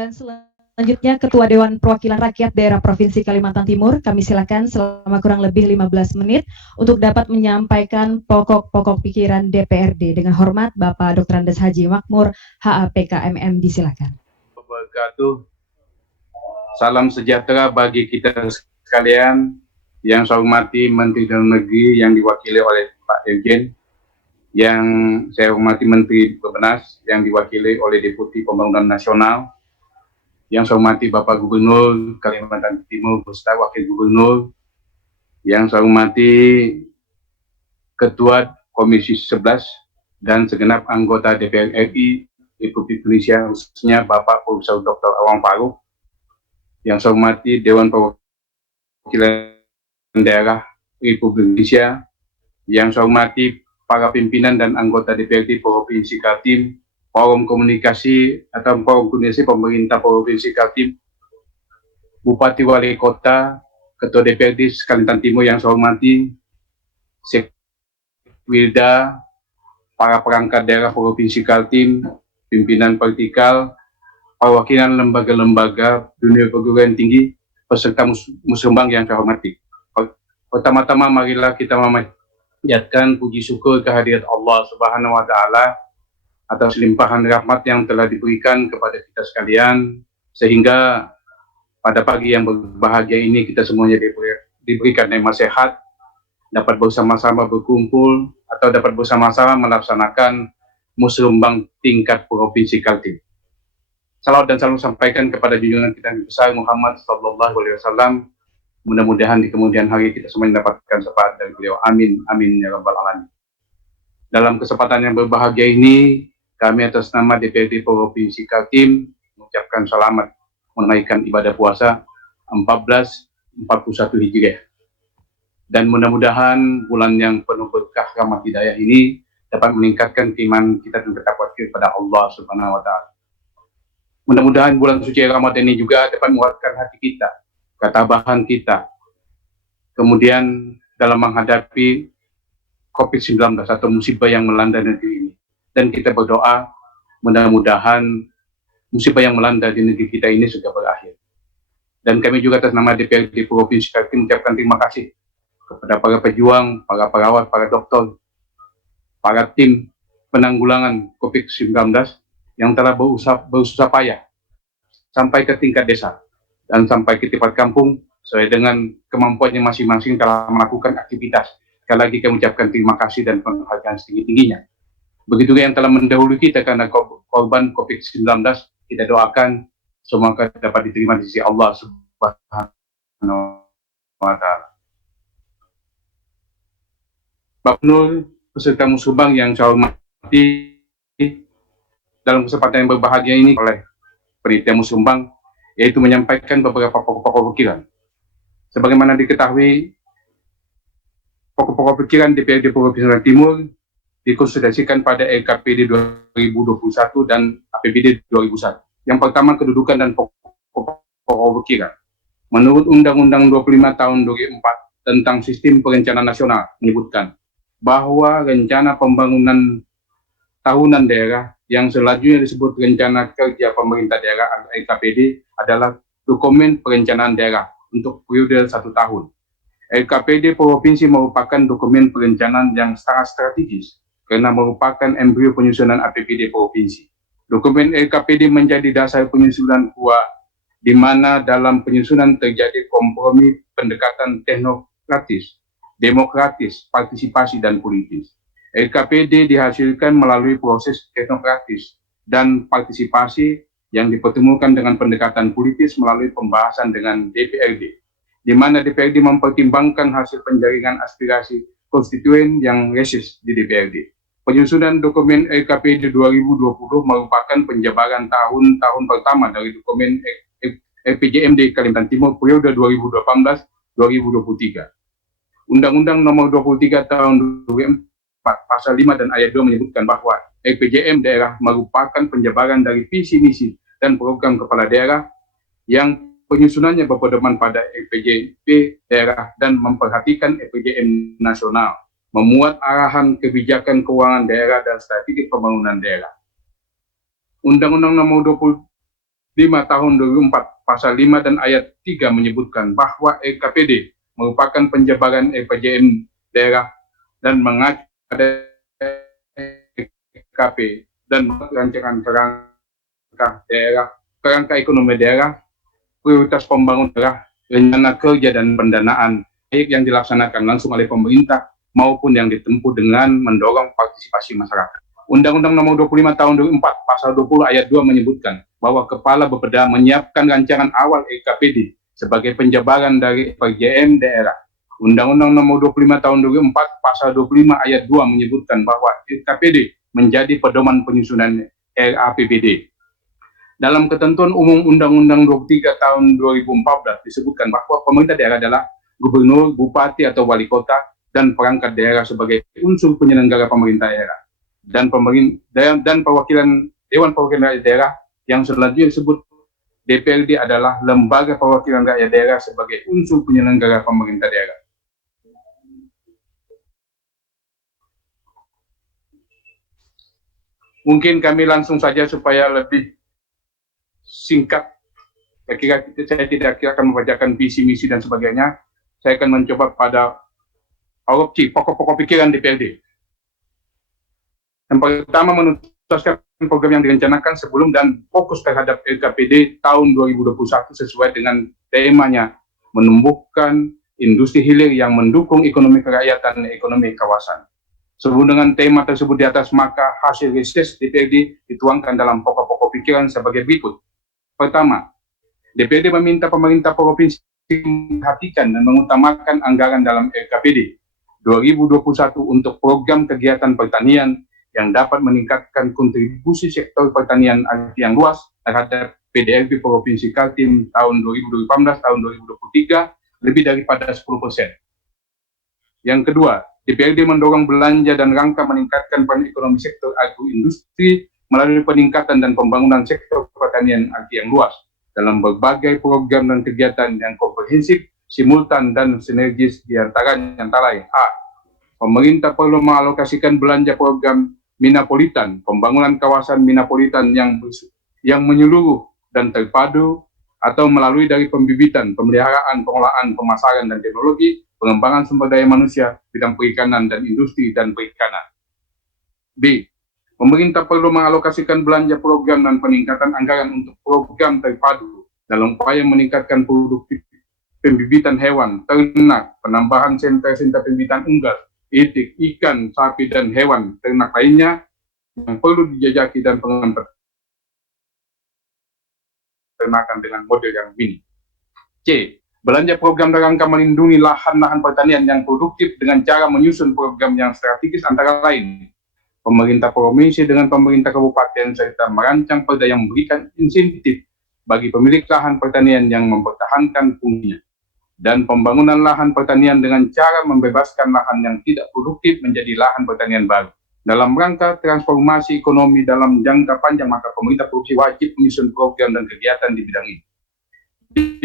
Dan selanjutnya Ketua Dewan Perwakilan Rakyat Daerah Provinsi Kalimantan Timur, kami silakan selama kurang lebih 15 menit untuk dapat menyampaikan pokok-pokok pikiran DPRD. Dengan hormat Bapak Dr. Andes Haji Makmur, HAPKMM, disilakan. Wabarakatuh. Salam sejahtera bagi kita sekalian. Yang saya hormati Menteri Dalam Negeri yang diwakili oleh Pak Dirjen, yang saya hormati Menteri Perbanas yang diwakili oleh Deputi Pembangunan Nasional, yang saya hormati Bapak Gubernur Kalimantan Timur beserta Wakil Gubernur, yang saya hormati Ketua Komisi 11 dan segenap anggota DPR RI Republik Indonesia, khususnya Bapak Profesor Dr. Awang Faruk, yang saya hormati Dewan Perwakilan Daerah Republik Indonesia, yang saya hormati para pimpinan dan anggota DPRD Provinsi Kaltim, Forum Komunikasi atau Forum Komunikasi Pemerintah Provinsi Kaltim, Bupati Wali Kota, Ketua DPRD Kalimantan Timur yang saya hormati, Sekwilda, para perangkat daerah Provinsi Kaltim, pimpinan vertikal, perwakilan lembaga-lembaga dunia perguruan tinggi, peserta musembang yang saya hormati. Pertama-tama marilah kita memanjatkan puji syukur kehadirat Allah Subhanahu wa Ta'ala atas limpahan rahmat yang telah diberikan kepada kita sekalian, sehingga pada pagi yang berbahagia ini kita semuanya diberikan nikmat sehat, dapat bersama-sama berkumpul atau dapat bersama-sama melaksanakan musrembang tingkat Provinsi Kaltim. Salawat dan salam sampaikan kepada junjungan kita yang besar Muhammad Sallallahu Alaihi Wasallam. Mudah-mudahan di kemudian hari kita semua mendapatkan syafaat dari beliau. Amin, amin ya rabbal alamin. Dalam kesempatan yang berbahagia ini, kami atas nama DPRD Provinsi Kaltim mengucapkan selamat menunaikan ibadah puasa 1441 Hijriah. Dan mudah-mudahan bulan yang penuh berkah rahmat hidayah ini dapat meningkatkan keimanan kita dan ketakwaan kepada Allah Subhanahu wa Ta'ala. Mudah-mudahan bulan suci Ramadan ini juga dapat menguatkan hati kita, ketabahan kita, kemudian dalam menghadapi COVID-19 atau musibah yang melanda negeri ini. Dan kita berdoa mudah-mudahan musibah yang melanda di negeri kita ini sudah berakhir. Dan kami juga atas nama DPRD Provinsi Kaltim mengucapkan terima kasih kepada para pejuang, para perawat, para dokter, para tim penanggulangan COVID-19 yang telah berusaha payah sampai ke tingkat desa dan sampai ke tingkat kampung sesuai dengan kemampuannya masing-masing telah melakukan aktivitas. Sekali lagi kami ucapkan terima kasih dan penghargaan setinggi-tingginya. Begitu yang telah mendahului kita karena korban COVID-19, kita doakan semoga dapat diterima di sisi Allah Subhanahu wa Ta'ala. Bapak Nur, peserta musubang yang saya hormati, dalam kesempatan yang berbahagia ini oleh panitia musubang, yaitu menyampaikan beberapa pokok-pokok pikiran. Sebagaimana diketahui, pokok-pokok pikiran DPRD Provinsi Kalimantan Timur dikonsultasikan pada LKPD 2021 dan APBD 2001. Yang pertama, kedudukan dan pokok-pokok pikiran. Menurut Undang-Undang 25 tahun 2004 tentang Sistem Perencanaan Nasional menyebutkan bahwa rencana pembangunan tahunan daerah yang selanjutnya disebut Rencana Kerja Pemerintah Daerah atau LKPD adalah dokumen perencanaan daerah untuk periode 1 tahun. LKPD Provinsi merupakan dokumen perencanaan yang sangat strategis karena merupakan embrio penyusunan APBD Provinsi. Dokumen LKPD menjadi dasar penyusunan KUA, di mana dalam penyusunan terjadi kompromi pendekatan teknokratis, demokratis, partisipasi, dan politis. LKPD dihasilkan melalui proses teknokratis dan partisipasi yang dipertemukan dengan pendekatan politis melalui pembahasan dengan DPRD, di mana DPRD mempertimbangkan hasil penjaringan aspirasi konstituen yang resis di DPRD. Penyusunan dokumen LKPD 2020 merupakan penjabaran tahun-tahun pertama dari dokumen RPJMD Kalimantan Timur periode 2018-2023. Undang-Undang Nomor 23 Tahun 2004 Pasal 5 dan Ayat 2 menyebutkan bahwa RPJM daerah merupakan penjabaran dari visi misi dan program kepala daerah yang penyusunannya berpedoman pada RPJP daerah dan memperhatikan RPJM nasional, memuat arahan kebijakan keuangan daerah dan strategi pembangunan daerah. Undang-Undang Nomor 5 tahun 2004 pasal 5 dan ayat 3 menyebutkan bahwa EKPD merupakan penjabaran EPJM daerah dan mengacu pada EKP dan rancangan kerangka daerah, kerangka ekonomi daerah, prioritas pembangunan daerah, rencana kerja dan pendanaan, baik yang dilaksanakan langsung oleh pemerintah maupun yang ditempuh dengan mendorong partisipasi masyarakat. Undang-Undang Nomor 25 Tahun 2004 Pasal 20 Ayat 2 menyebutkan bahwa Kepala Bapeda menyiapkan rancangan awal EKPD sebagai penjabaran dari EPJM daerah. Undang-Undang Nomor 25 Tahun 2004 Pasal 25 Ayat 2 menyebutkan bahwa EKPD menjadi pedoman penyusunan RAPBD. Dalam ketentuan umum Undang-Undang 23 Tahun 2014 disebutkan bahwa pemerintah daerah adalah gubernur, bupati atau wali kota dan perangkat daerah sebagai unsur penyelenggara pemerintah daerah dan perwakilan Dewan Perwakilan Rakyat Daerah yang selanjutnya disebut DPRD adalah lembaga perwakilan rakyat daerah sebagai unsur penyelenggara pemerintah daerah. Mungkin kami langsung saja supaya lebih singkat. Saya tidak akan membacakan visi misi dan sebagainya. Saya akan mencoba pada pokok-pokok pikiran DPRD. Yang pertama, menuntaskan program yang direncanakan sebelum dan fokus terhadap EKPD tahun 2021 sesuai dengan temanya, menumbuhkan industri hilir yang mendukung ekonomi kerakyatan dan ekonomi kawasan. Sebelum dengan tema tersebut di atas, maka hasil riset DPRD dituangkan dalam pokok-pokok pikiran sebagai berikut. Pertama, DPRD meminta pemerintah provinsi memperhatikan dan mengutamakan anggaran dalam EKPD 2021 untuk program kegiatan pertanian yang dapat meningkatkan kontribusi sektor pertanian yang luas terhadap PDRB Provinsi Kaltim tahun 2018 tahun 2023 lebih daripada 10%. Yang kedua, DPRD mendorong belanja dan rangka meningkatkan peran ekonomi sektor agroindustri melalui peningkatan dan pembangunan sektor pertanian yang luas dalam berbagai program dan kegiatan yang komprehensif, simultan, dan sinergis di antaranya antara lain. A. Pemerintah perlu mengalokasikan belanja program Minapolitan, pembangunan kawasan Minapolitan yang menyeluruh dan terpadu atau melalui dari pembibitan, pemeliharaan, pengolahan, pemasaran, dan teknologi, pengembangan sumber daya manusia, bidang perikanan dan industri dan perikanan. B. Pemerintah perlu mengalokasikan belanja program dan peningkatan anggaran untuk program terpadu dalam upaya meningkatkan produktivitas pembibitan hewan, ternak, penambahan sentra-sentra pembibitan unggas, itik, ikan, sapi, dan hewan ternak lainnya yang perlu dijajaki dan pengembangan ternakan dengan model yang ini. C. Belanja program dalam rangka melindungi lahan-lahan pertanian yang produktif dengan cara menyusun program yang strategis antara lain. Pemerintah provinsi dengan pemerintah kabupaten serta merancang perda yang memberikan insentif bagi pemilik lahan pertanian yang mempertahankan fungsinya. Dan pembangunan lahan pertanian dengan cara membebaskan lahan yang tidak produktif menjadi lahan pertanian baru. Dalam rangka transformasi ekonomi dalam jangka panjang, maka pemerintah provinsi wajib menyusun program dan kegiatan di bidang ini. D.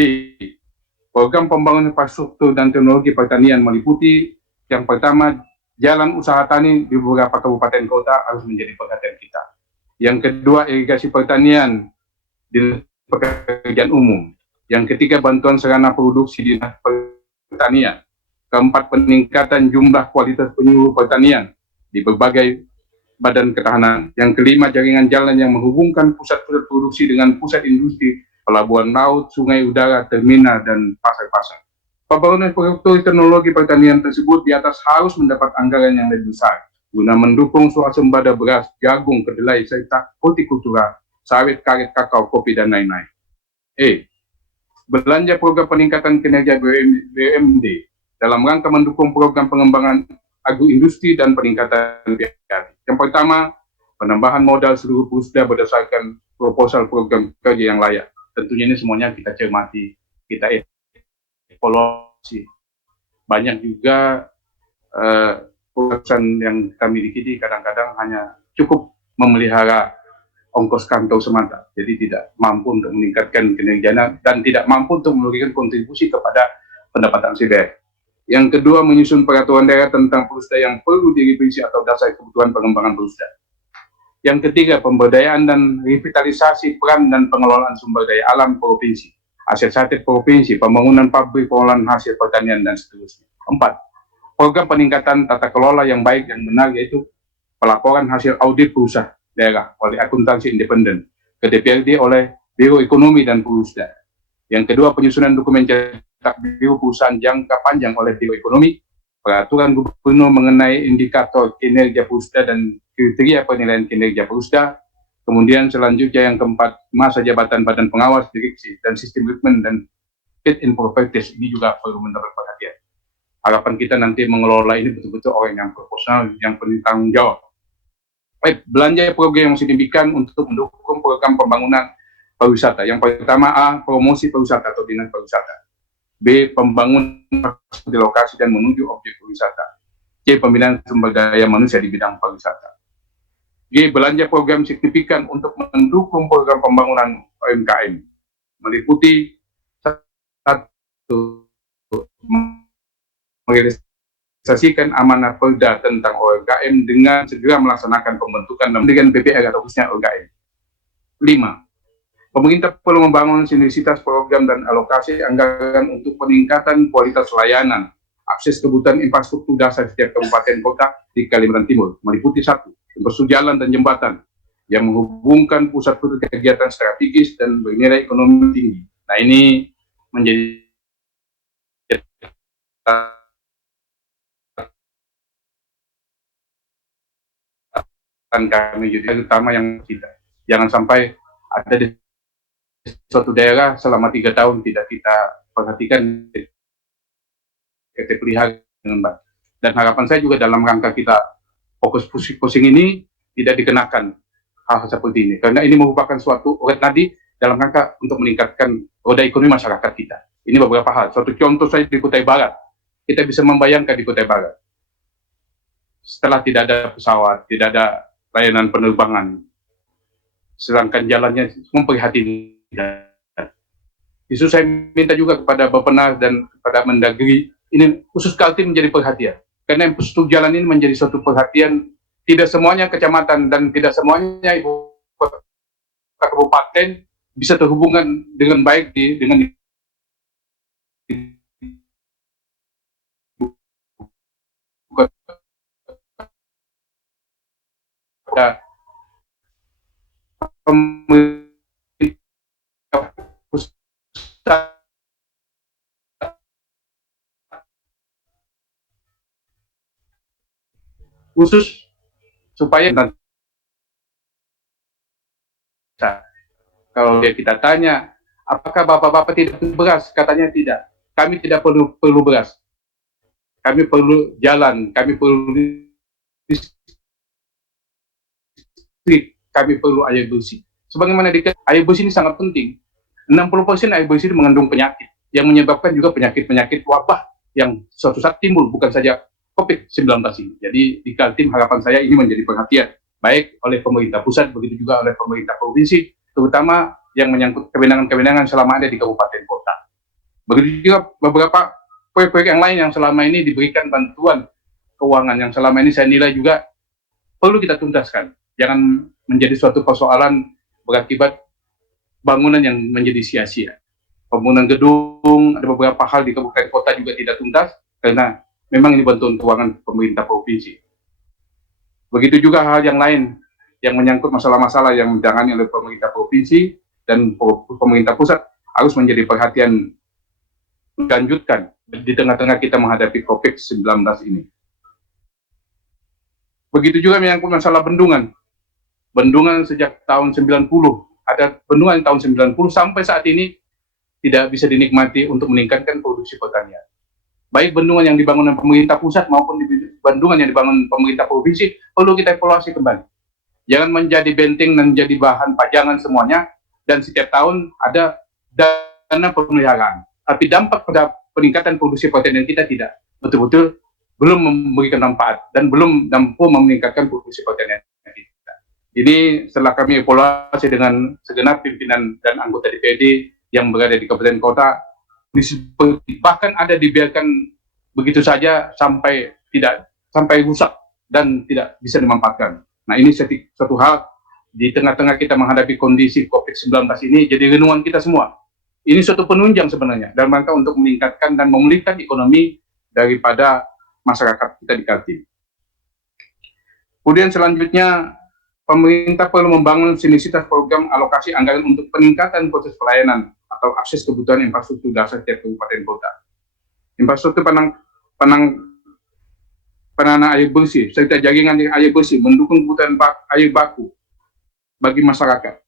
Program pembangunan infrastruktur dan teknologi pertanian meliputi yang pertama, jalan usaha tani di beberapa kabupaten kota harus menjadi perhatian kita. Yang kedua, irigasi pertanian di pekerjaan umum. Yang ketiga, bantuan sarana produksi di pertanian. Keempat, peningkatan jumlah kualitas penyuluh pertanian di berbagai badan ketahanan. Yang kelima, jaringan jalan yang menghubungkan pusat-pusat produksi dengan pusat industri, pelabuhan laut, sungai, udara, terminal, dan pasar-pasar. Pembangunan infrastruktur teknologi pertanian tersebut di atas harus mendapat anggaran yang lebih besar guna mendukung swasembada beras, jagung, kedelai, serta hortikultura, sawit, karet, kakao, kopi, dan lain-lain. E. Belanja program peningkatan kinerja BUMD dalam rangka mendukung program pengembangan agroindustri dan peningkatan PKD. Yang pertama, penambahan modal seluruh pusda berdasarkan proposal program kerja yang layak. Tentunya ini semuanya kita cermati, kita evaluasi. Banyak juga perusahaan yang kami miliki kadang-kadang hanya cukup memelihara ongkos kantor semata, jadi tidak mampu untuk meningkatkan kinerjanya dan tidak mampu untuk memberikan kontribusi kepada pendapatan daerah. Yang kedua, menyusun peraturan daerah tentang pusda yang perlu direvisi atau dasar kebutuhan pengembangan pusda. Yang ketiga, pemberdayaan dan revitalisasi peran dan pengelolaan sumber daya alam provinsi, aset satir provinsi, pembangunan pabrik pengolahan hasil pertanian, dan seterusnya. 4. Program peningkatan tata kelola yang baik dan benar, yaitu pelaporan hasil audit perusahaan daerah oleh akuntansi independen ke DPRD oleh Biro Ekonomi dan Perusda. Yang kedua, penyusunan dokumen cetak Biro Perusahaan jangka panjang oleh Biro Ekonomi, peraturan gubernur mengenai indikator kinerja Perusda dan kriteria penilaian kinerja Perusda. Kemudian selanjutnya yang keempat, masa jabatan badan pengawas, direksi, dan sistem rekrutmen dan fit and proper test. Ini juga perlu mendapat perhatian. Harapan kita nanti mengelola ini betul-betul orang yang profesional, yang bertanggung jawab. Baik, belanja program yang signifikan untuk mendukung program pembangunan pariwisata. Yang pertama, A, promosi pariwisata atau dinas pariwisata. B, pembangunan di lokasi dan menuju objek pariwisata. C, pembinaan sumber daya manusia di bidang pariwisata. G, belanja program signifikan untuk mendukung program pembangunan UMKM, meliputi 1, merealisasikan amanah Perda tentang UMKM dengan segera melaksanakan pembentukan dengan BPR atau khususnya UMKM. 5. Pemerintah perlu membangun sinergitas program dan alokasi anggaran untuk peningkatan kualitas layanan, akses kebutuhan infrastruktur dasar setiap kabupaten kota di Kalimantan Timur, meliputi 1. Infrastruktur jalan dan jembatan yang menghubungkan pusat-pusat kegiatan strategis dan bernilai ekonomi tinggi. Nah, ini menjadi kami juga terutama yang kita. Jangan sampai ada di suatu daerah selama 3 tahun tidak kita perhatikan, kita pelihara dengan baik. Dan harapan saya juga dalam rangka kita fokus pusing ini tidak dikenakan hal seperti ini, karena ini merupakan suatu nadi dalam rangka untuk meningkatkan roda ekonomi masyarakat kita. Ini beberapa hal. Suatu contoh saya di Kutai Barat, kita bisa membayangkan di Kutai Barat, setelah tidak ada pesawat, tidak ada layanan penerbangan, sedangkan jalannya memprihatinkan. Justru saya minta juga kepada Bappenas dan kepada Mendagri, ini khusus Kaltim menjadi perhatian, karena infrastruktur jalan ini menjadi suatu perhatian. Tidak semuanya kecamatan dan tidak semuanya ibu kota kabupaten bisa terhubungan dengan baik dengan khusus supaya kalau kita tanya, apakah bapak-bapak tidak perlu beras? Katanya tidak. Kami tidak perlu beras. Kami perlu jalan, kami perlu listrik, kami perlu air bersih. Sebagaimana air bersih ini sangat penting. 60% air bersih ini mengandung penyakit yang menyebabkan juga penyakit-penyakit wabah yang suatu saat timbul, bukan saja COVID-19 ini. Jadi di Kaltim harapan saya ini menjadi perhatian baik oleh pemerintah pusat, begitu juga oleh pemerintah provinsi, terutama yang menyangkut kewenangan-kewenangan selama ada di kabupaten kota. Begitu juga beberapa proyek-proyek yang lain yang selama ini diberikan bantuan keuangan yang selama ini saya nilai juga perlu kita tuntaskan. Jangan menjadi suatu persoalan berakibat bangunan yang menjadi sia-sia. Pembangunan gedung, ada beberapa hal di kabupaten kota juga tidak tuntas karena memang ini bantuan keuangan pemerintah provinsi. Begitu juga hal yang lain yang menyangkut masalah-masalah yang ditangani oleh pemerintah provinsi dan pemerintah pusat harus menjadi perhatian lanjutkan di tengah-tengah kita menghadapi COVID-19 ini. Begitu juga menyangkut masalah bendungan. Bendungan sejak tahun 90, ada bendungan tahun 90 sampai saat ini tidak bisa dinikmati untuk meningkatkan produksi pertanian. Baik bendungan yang dibangun oleh pemerintah pusat maupun bendungan yang dibangun pemerintah provinsi perlu kita evaluasi kembali. Jangan menjadi benteng dan menjadi bahan pajangan semuanya, dan setiap tahun ada dana pemeliharaan. Tapi dampak pada peningkatan produksi pertanian kita tidak betul-betul belum memberikan manfaat dan belum mampu meningkatkan produksi pertanian kita. Ini setelah kami evaluasi dengan segenap pimpinan dan anggota DPRD yang berada di kabupaten kota, bahkan ada dibiarkan begitu saja sampai rusak dan tidak bisa dimanfaatkan. Nah, ini suatu hal di tengah-tengah kita menghadapi kondisi COVID-19 ini jadi renungan kita semua. Ini suatu penunjang sebenarnya dalam rangka untuk meningkatkan dan memulihkan ekonomi daripada masyarakat kita di Kaltim. Kemudian selanjutnya, pemerintah perlu membangun sinergitas program alokasi anggaran untuk peningkatan proses pelayanan atau akses kebutuhan infrastruktur dasar setiap kabupaten kota. Infrastruktur penanganan air bersih serta jaringan air bersih mendukung kebutuhan air baku bagi masyarakat.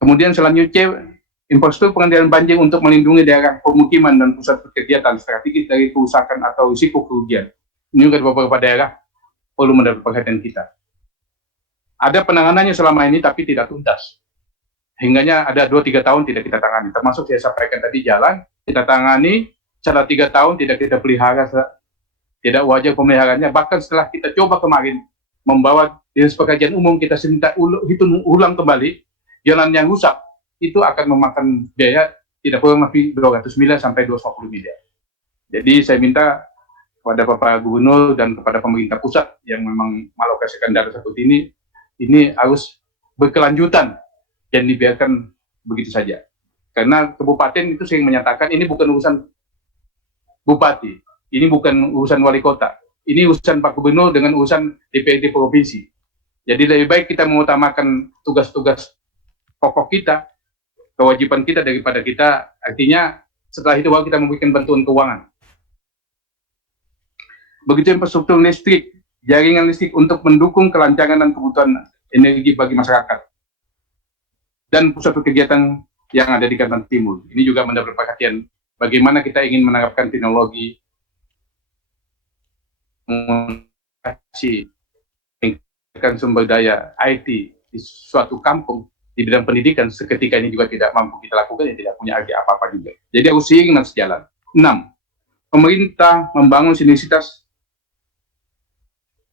Kemudian selanjutnya, infrastruktur pengendalian banjir untuk melindungi daerah pemukiman dan pusat kegiatan strategis dari kerusakan atau risiko kerugian. Ini juga beberapa daerah perlu mendapat perhatian kita. Ada penanganannya selama ini tapi tidak tuntas. Hingganya ada 2-3 tahun tidak kita tangani. Termasuk saya sampaikan tadi jalan, kita tangani, setelah 3 tahun tidak kita pelihara, tidak wajar pemeliharaannya. Bahkan setelah kita coba kemarin, membawa Dinas Pekerjaan Umum, kita minta hitung ulang kembali, jalan yang rusak, itu akan memakan biaya tidak kurang lebih 200 miliar sampai 250 miliar. Jadi saya minta kepada Bapak Gubernur dan kepada pemerintah pusat yang memang mengalokasikan dana seperti ini harus berkelanjutan dan dibiarkan begitu saja. Karena kabupaten itu sering menyatakan ini bukan urusan bupati, ini bukan urusan wali kota, ini urusan Pak Gubernur dengan urusan DPRD provinsi. Jadi lebih baik kita mengutamakan tugas-tugas pokok kita, kewajiban kita daripada kita, artinya setelah itu baru kita memberikan bantuan keuangan. Begitu infrastruktur listrik, jaringan listrik untuk mendukung kelancaran dan kebutuhan energi bagi masyarakat. Dan pusat kegiatan yang ada di Kalimantan Timur. Ini juga mendapat perhatian bagaimana kita ingin menerapkan teknologi meningkatkan sumber daya IT di suatu kampung di bidang pendidikan seketika ini juga tidak mampu kita lakukan, yang tidak punya arti apa-apa juga. Jadi harus seiring dan sejalan. 6. Pemerintah membangun sinergitas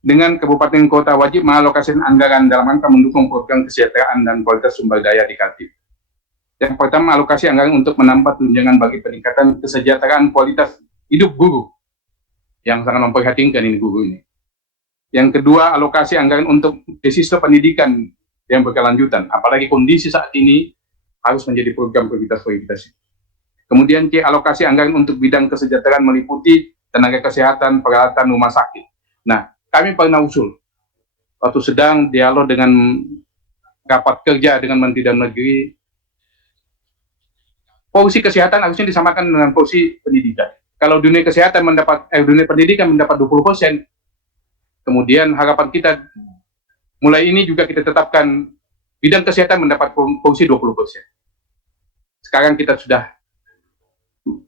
dengan kabupaten kota wajib mengalokasikan anggaran dalam rangka mendukung program kesejahteraan dan kualitas sumber daya di Kaltim. Yang pertama, alokasi anggaran untuk menambah tunjangan bagi peningkatan kesejahteraan kualitas hidup guru, yang sangat memprihatinkan ini guru ini. Yang kedua, alokasi anggaran untuk beasiswa pendidikan yang berkelanjutan, apalagi kondisi saat ini harus menjadi program prioritas. Kemudian C, alokasi anggaran untuk bidang kesejahteraan meliputi tenaga kesehatan, peralatan rumah sakit. Nah, kami pernah usul waktu sedang dialog dengan rapat kerja dengan Menteri Dalam Negeri, porsi kesehatan harusnya disamakan dengan porsi pendidikan. Kalau dunia kesehatan dunia pendidikan mendapat 20%, kemudian harapan kita mulai ini juga kita tetapkan bidang kesehatan mendapat porsi 20%. Sekarang kita sudah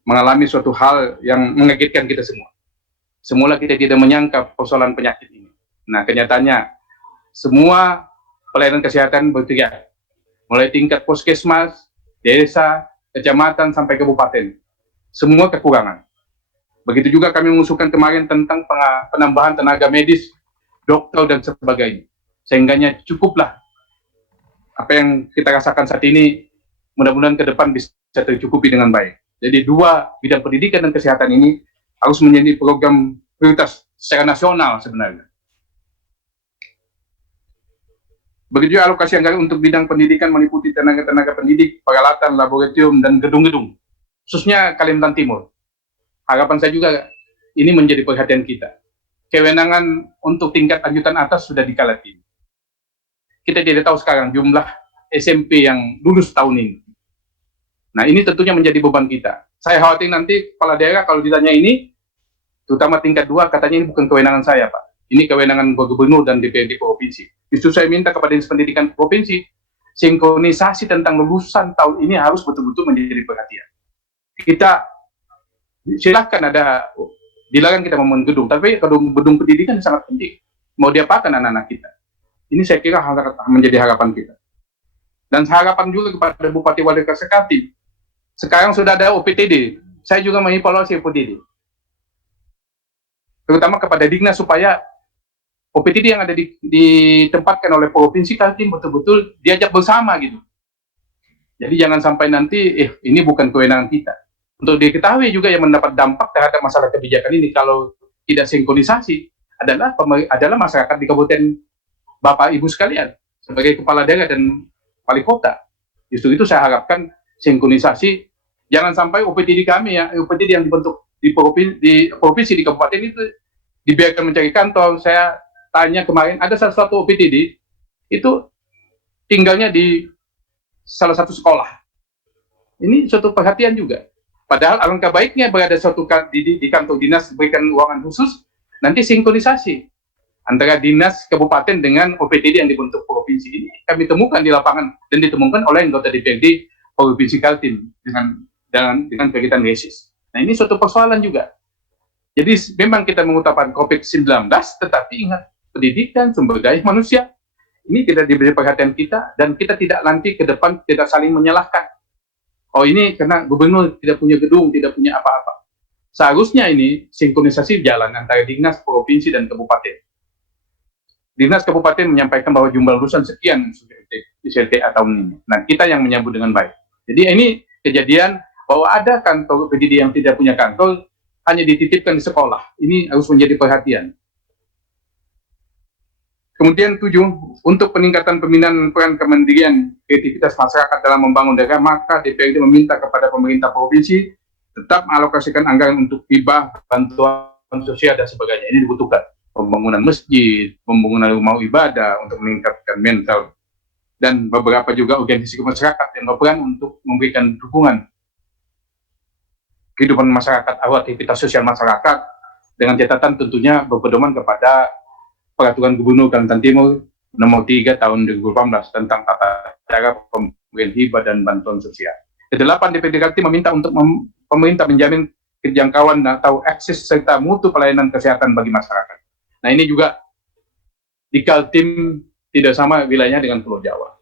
mengalami suatu hal yang mengagetkan kita semua. Semula kita tidak menyangka persoalan penyakit ini. Nah, kenyataannya semua pelayanan kesehatan berteriak. Mulai tingkat puskesmas, desa, kecamatan, sampai kabupaten. Semua kekurangan. Begitu juga kami mengusulkan kemarin tentang penambahan tenaga medis, dokter, dan sebagainya. Sehingganya cukuplah apa yang kita rasakan saat ini, mudah-mudahan ke depan bisa tercukupi dengan baik. Jadi dua bidang pendidikan dan kesehatan ini harus menjadi program prioritas secara nasional sebenarnya. Begitu juga alokasi anggaran untuk bidang pendidikan meliputi tenaga-tenaga pendidik, peralatan, laboratorium, dan gedung-gedung, khususnya Kalimantan Timur. Harapan saya juga ini menjadi perhatian kita. Kewenangan untuk tingkat lanjutan atas sudah di Kaltim. Kita tidak tahu sekarang jumlah SMP yang lulus tahun ini. Nah, ini tentunya menjadi beban kita. Saya khawatir nanti kepala daerah kalau ditanya ini, terutama tingkat 2, katanya ini bukan kewenangan saya, Pak. Ini kewenangan Gubernur dan DPRD Provinsi. Justru saya minta kepada Dinas Pendidikan Provinsi, sinkronisasi tentang lulusan tahun ini harus betul-betul menjadi perhatian. Kita silahkan ada, dilarang kita membangun gedung, tapi gedung pendidikan sangat penting. Mau diapakan anak-anak kita? Ini saya kira menjadi harapan kita. Dan harapan juga kepada Bupati Wali Kota Kaltim. Sekarang sudah ada OPTD. Saya juga mengevaluasi OPTD. Terutama kepada Dignas supaya OPTD yang ada ditempatkan oleh Provinsi Kaltim betul-betul diajak bersama gitu. Jadi jangan sampai nanti, ini bukan kewenangan kita. Untuk diketahui juga yang mendapat dampak terhadap masalah kebijakan ini kalau tidak sinkronisasi adalah masyarakat di Kabupaten Bapak Ibu sekalian sebagai kepala daerah dan wali kota. Justru itu saya harapkan sinkronisasi, jangan sampai OPTD kami ya, OPTD yang dibentuk di provinsi, di kabupaten itu dibiarkan mencari kantor. Saya tanya kemarin, ada salah satu OPTD itu tinggalnya di salah satu sekolah. Ini suatu perhatian juga. Padahal alangkah baiknya berada suatu di kantor dinas berikan ruangan khusus, nanti sinkronisasi antara dinas kabupaten dengan OPTD yang dibentuk provinsi. Ini kami temukan di lapangan dan ditemukan oleh anggota DPRD Provinsi Kaltim dengan kegiatan resis. Nah, ini suatu persoalan juga. Jadi memang kita mengutamakan COVID-19, tetapi ingat, pendidikan, sumber daya manusia, ini tidak diberi perhatian kita, dan kita tidak nanti ke depan tidak saling menyalahkan. Oh, ini karena gubernur tidak punya gedung, tidak punya apa-apa. Seharusnya ini sinkronisasi jalan antara dinas, provinsi, dan kabupaten. Dinas kabupaten menyampaikan bahwa jumlah lulusan sekian SLTA tahun ini. Nah, kita yang menyambut dengan baik. Jadi ini kejadian bahwa ada kantor PDD yang tidak punya kantor, hanya dititipkan di sekolah. Ini harus menjadi perhatian. Kemudian 7, untuk peningkatan pembinaan peran kemandirian kreativitas masyarakat dalam membangun daerah, maka DPRD meminta kepada pemerintah provinsi tetap mengalokasikan anggaran untuk hibah, bantuan sosial, dan sebagainya. Ini dibutuhkan. Pembangunan masjid, pembangunan rumah ibadah untuk meningkatkan mental, dan beberapa juga organisasi masyarakat yang berperan untuk memberikan dukungan kehidupan masyarakat atau aktivitas sosial masyarakat, dengan catatan tentunya berpedoman kepada Peraturan Gubernur Kalimantan Timur Nomor 3 Tahun 2018 tentang tata cara pemberian hibah dan bantuan sosial. Kedelapan, DPRD Kaltim meminta untuk pemerintah menjamin kejangkauan atau akses serta mutu pelayanan kesehatan bagi masyarakat. Nah, ini juga di Kaltim tidak sama wilayahnya dengan Pulau Jawa.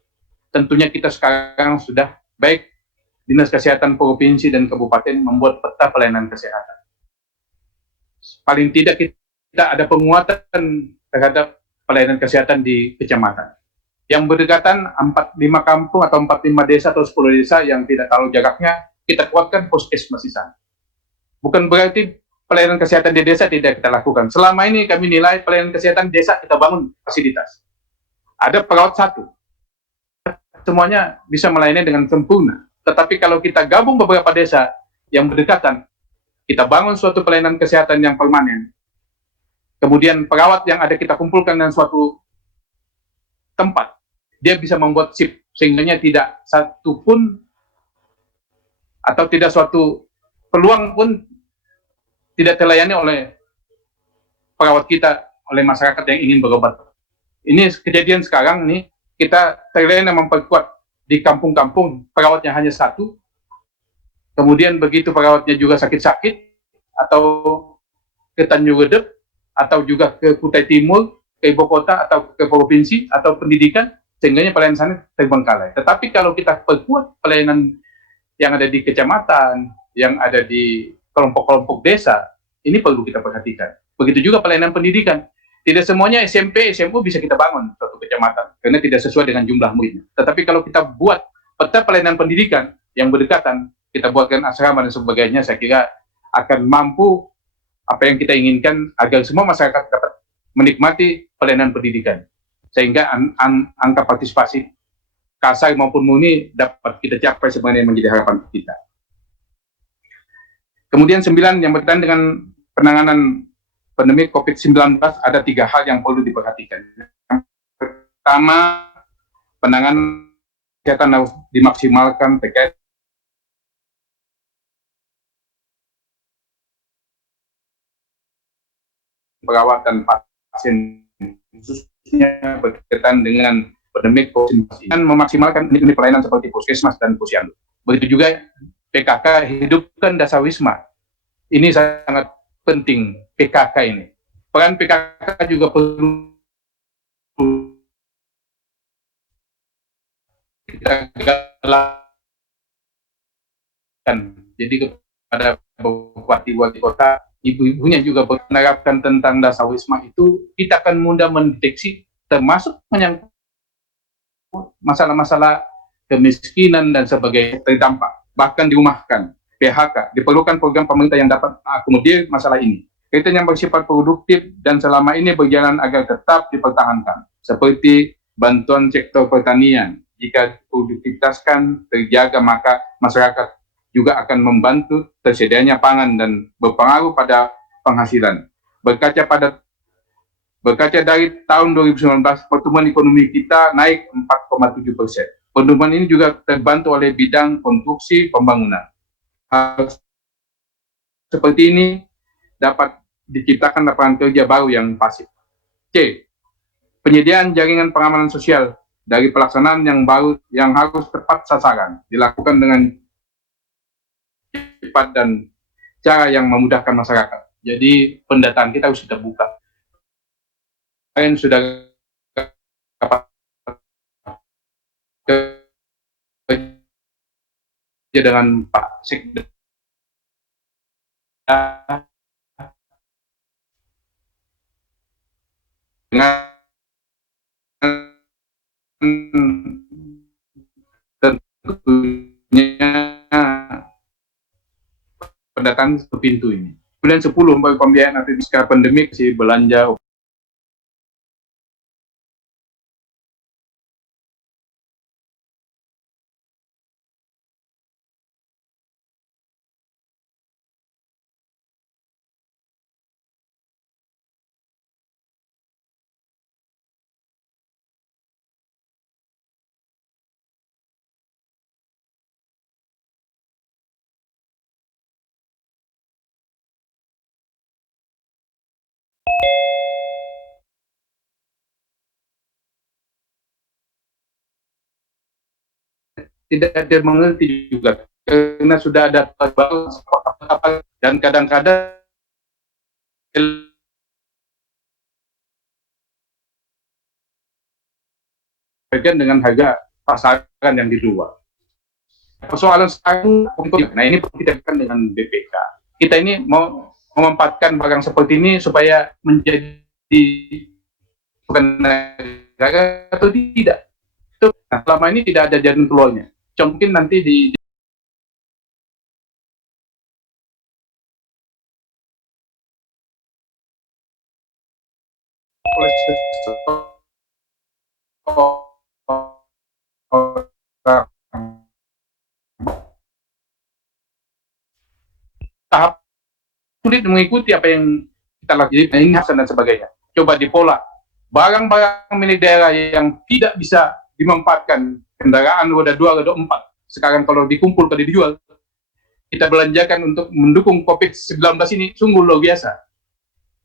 Tentunya kita sekarang sudah baik Dinas Kesehatan Provinsi dan Kabupaten membuat peta pelayanan kesehatan. Paling tidak kita ada penguatan terhadap pelayanan kesehatan di kecamatan. Yang berdekatan 45 kampung atau 45 desa atau 10 desa yang tidak terlalu jaraknya, kita kuatkan puskesmas di sana. Bukan berarti pelayanan kesehatan di desa tidak kita lakukan. Selama ini kami nilai pelayanan kesehatan desa kita bangun fasilitas. Ada perawat 1. Semuanya bisa melayani dengan sempurna. Tetapi kalau kita gabung beberapa desa yang berdekatan, kita bangun suatu pelayanan kesehatan yang permanen. Kemudian perawat yang ada kita kumpulkan dalam suatu tempat, dia bisa membuat shift, sehingga tidak satu pun atau tidak suatu peluang pun tidak terlayani oleh perawat kita, oleh masyarakat yang ingin berobat. Ini kejadian sekarang nih, kita terlayani memperkuat di kampung-kampung, perawatnya hanya 1, kemudian begitu perawatnya juga sakit-sakit, atau ke Tanjung Redep, atau juga ke Kutai Timur, ke ibu kota, atau ke provinsi, atau pendidikan, sehingga pelayanan sana terbengkalai. Tetapi kalau kita perkuat pelayanan yang ada di kecamatan, yang ada di kelompok-kelompok desa, ini perlu kita perhatikan. Begitu juga pelayanan pendidikan. Tidak semuanya SMP, SMU bisa kita bangun suatu kecamatan, karena tidak sesuai dengan jumlah muridnya. Tetapi kalau kita buat peta pelayanan pendidikan yang berdekatan, kita buatkan asrama dan sebagainya, saya kira akan mampu apa yang kita inginkan agar semua masyarakat dapat menikmati pelayanan pendidikan, sehingga angka partisipasi kasar maupun murni dapat kita capai sebenarnya menjadi harapan kita. Kemudian 9, yang berkaitan dengan penanganan pandemi COVID-19, ada 3 hal yang perlu diperhatikan. Yang pertama, penanganan kesehatan harus dimaksimalkan terkait perawatan pasien, khususnya berkaitan dengan pandemi COVID-19, dan memaksimalkan unit pelayanan seperti puskesmas dan posyandu. Begitu juga PKK, hidupkan dasar wisma. Ini sangat penting, PKK ini. Peran PKK juga perlu kita galakkan. Jadi kepada bupati-wali kota, ibu-ibunya juga menerapkan tentang dasar wisma itu, kita akan mudah mendeteksi, termasuk menyangkut masalah-masalah kemiskinan dan sebagainya terdampak, bahkan dirumahkan, PHK. Diperlukan program pemerintah yang dapat mengakomodir masalah ini. Kegiatan yang bersifat produktif dan selama ini berjalan agar tetap dipertahankan. seperti bantuan sektor pertanian. Jika produktivitas kan terjaga, maka masyarakat juga akan membantu tersedianya pangan dan berpengaruh pada penghasilan. Berkaca dari tahun 2019, pertumbuhan ekonomi kita naik 4,7%. Pertumbuhan ini juga terbantu oleh bidang konstruksi pembangunan. Hal seperti ini dapat diciptakan lapangan kerja baru yang pasif. C. Penyediaan jaringan pengamanan sosial dari pelaksanaan yang baru yang harus tepat sasaran, dilakukan dengan cepat dan cara yang memudahkan masyarakat. Jadi pendataan kita harus terbuka. Kalian sudah kerja dengan Pak Sekda dengan tentunya pendataan ke pintu ini. Bulan 10 pembiayaan APBD pandemik si belanja tidak ada mengerti juga karena sudah ada baru dan kadang-kadang bagian dengan harga pasaran yang di luar. Persoalan sekarang, nah ini kita kan dengan BPK. Kita ini mau memanfaatkan barang seperti ini supaya menjadi bukan negara atau tidak. Nah, selama ini tidak ada jalan keluarnya. Mungkin nanti di tahap sulit mengikuti apa yang kita lakukan ini dan sebagainya. Coba dipola barang-barang milik daerah yang tidak bisa dimanfaatkan, kendaraan roda 2, roda 4. Sekarang kalau dikumpul kalau dijual, kita belanjakan untuk mendukung COVID-19 ini sungguh luar biasa.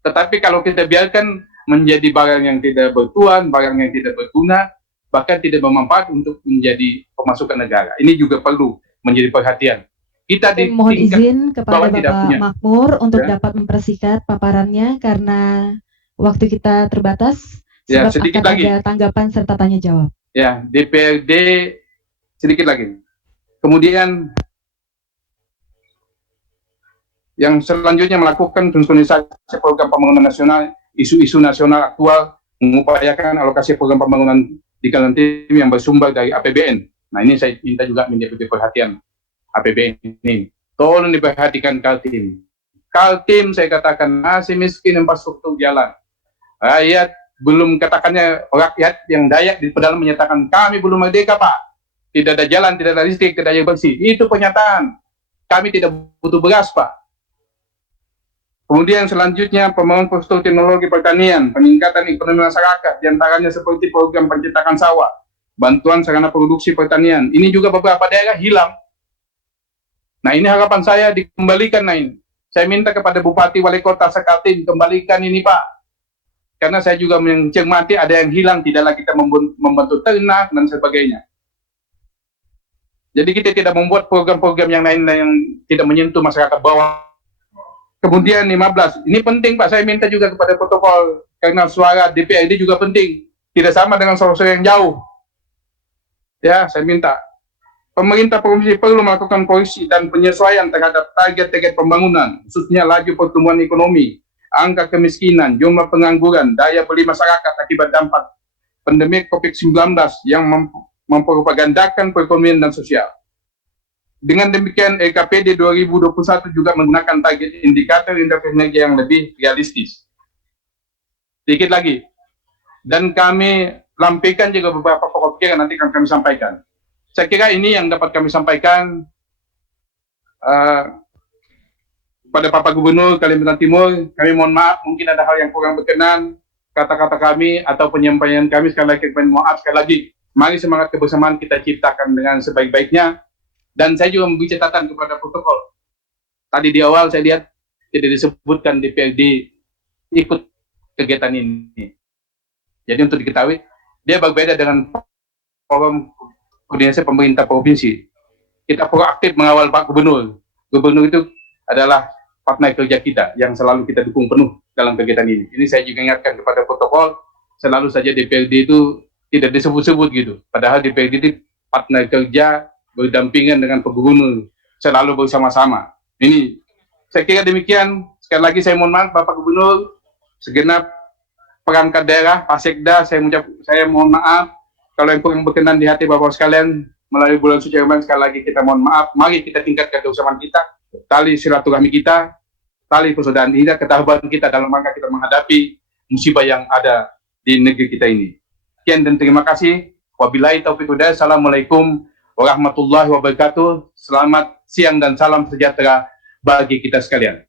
Tetapi kalau kita biarkan menjadi barang yang tidak bertuan, barang yang tidak berguna, bahkan tidak bermanfaat untuk menjadi pemasukan negara. Ini juga perlu menjadi perhatian. Kita mohon izin kepada Bapak Makmur untuk ya, dapat mempersingkat paparannya karena waktu kita terbatas. Ya, sebab sedikit akan lagi. ada tanggapan serta tanya jawab. Ya, DPRD sedikit lagi. Kemudian yang selanjutnya melakukan sinkronisasi program pembangunan nasional, isu-isu nasional aktual, mengupayakan alokasi program pembangunan di Kaltim yang bersumber dari APBN. Nah, ini saya minta juga menjadi perhatian APBN ini. Tolong diperhatikan Kaltim. Kaltim saya katakan masih miskin infrastruktur jalan. Rakyat belum katakannya rakyat yang Dayak di pedalaman menyatakan kami belum merdeka Pak. Tidak ada jalan, tidak ada listrik, tidak ada air bersih. Itu pernyataan. Kami tidak butuh beras Pak. Kemudian selanjutnya pembangunan infrastruktur teknologi pertanian, peningkatan ekonomi masyarakat, diantaranya seperti program pencetakan sawah, bantuan sarana produksi pertanian. Ini juga beberapa daerah hilang. Nah ini harapan saya dikembalikan. Nah ini saya minta kepada Bupati Wali Kota Kaltim kembalikan ini Pak. Karena saya juga mencermati ada yang hilang, tidaklah kita membantu ternak dan sebagainya. Jadi kita tidak membuat program-program yang lain yang tidak menyentuh masyarakat bawah. Kemudian 15, ini penting Pak, saya minta juga kepada protokol, karena suara DPRD juga penting, tidak sama dengan suara-suara yang jauh. Ya, saya minta. Pemerintah provinsi perlu melakukan koreksi dan penyesuaian terhadap target-target pembangunan, khususnya laju pertumbuhan ekonomi, angka kemiskinan, jumlah pengangguran, daya beli masyarakat akibat dampak pandemi COVID-19 yang mempropagandakan perekonomian dan sosial. Dengan demikian, LKPD 2021 juga menggunakan target indikator indeks energi yang lebih realistis. Sedikit lagi, dan kami lampirkan juga beberapa pokok pikiran nanti akan kami sampaikan. Saya kira ini yang dapat kami sampaikan pada Bapak Gubernur Kalimantan Timur. Kami mohon maaf, mungkin ada hal yang kurang berkenan, kata-kata kami atau penyampaian kami. Sekali lagi kami mohon maaf. Sekali lagi, mari semangat kebersamaan kita ciptakan dengan sebaik-baiknya. Dan saya juga memberi catatan kepada protokol. Tadi di awal saya lihat tidak disebutkan DPRD ikut kegiatan ini. Jadi untuk diketahui, dia berbeda dengan forum koordinasi pemerintah provinsi. Kita proaktif mengawal Pak Gubernur. Gubernur itu adalah partner kerja kita yang selalu kita dukung penuh dalam kegiatan ini. Ini saya juga ingatkan kepada protokol, selalu saja DPRD itu tidak disebut-sebut gitu. Padahal DPRD itu partner kerja berdampingan dengan Pak Gubernur, selalu bersama-sama. Ini saya kira demikian. Sekali lagi saya mohon maaf Bapak Gubernur, segenap perangkat daerah, Pasekda, saya mohon maaf kalau yang kurang berkenan di hati Bapak sekalian melalui bulan suci Ramadan. Sekali lagi kita mohon maaf. Mari kita tingkatkan kebersamaan kita, tali silaturahmi kita, tali persaudaraan kita, ketahanan kita dalam rangka kita menghadapi musibah yang ada di negeri kita ini. Sekian dan terima kasih. Wabillahi taufiq wal hidayah. Assalamualaikum warahmatullahi wabarakatuh. Selamat siang dan salam sejahtera bagi kita sekalian.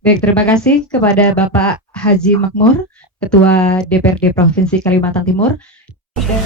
Baik, terima kasih kepada Bapak Haji Makmur, Ketua DPRD Provinsi Kalimantan Timur. Dan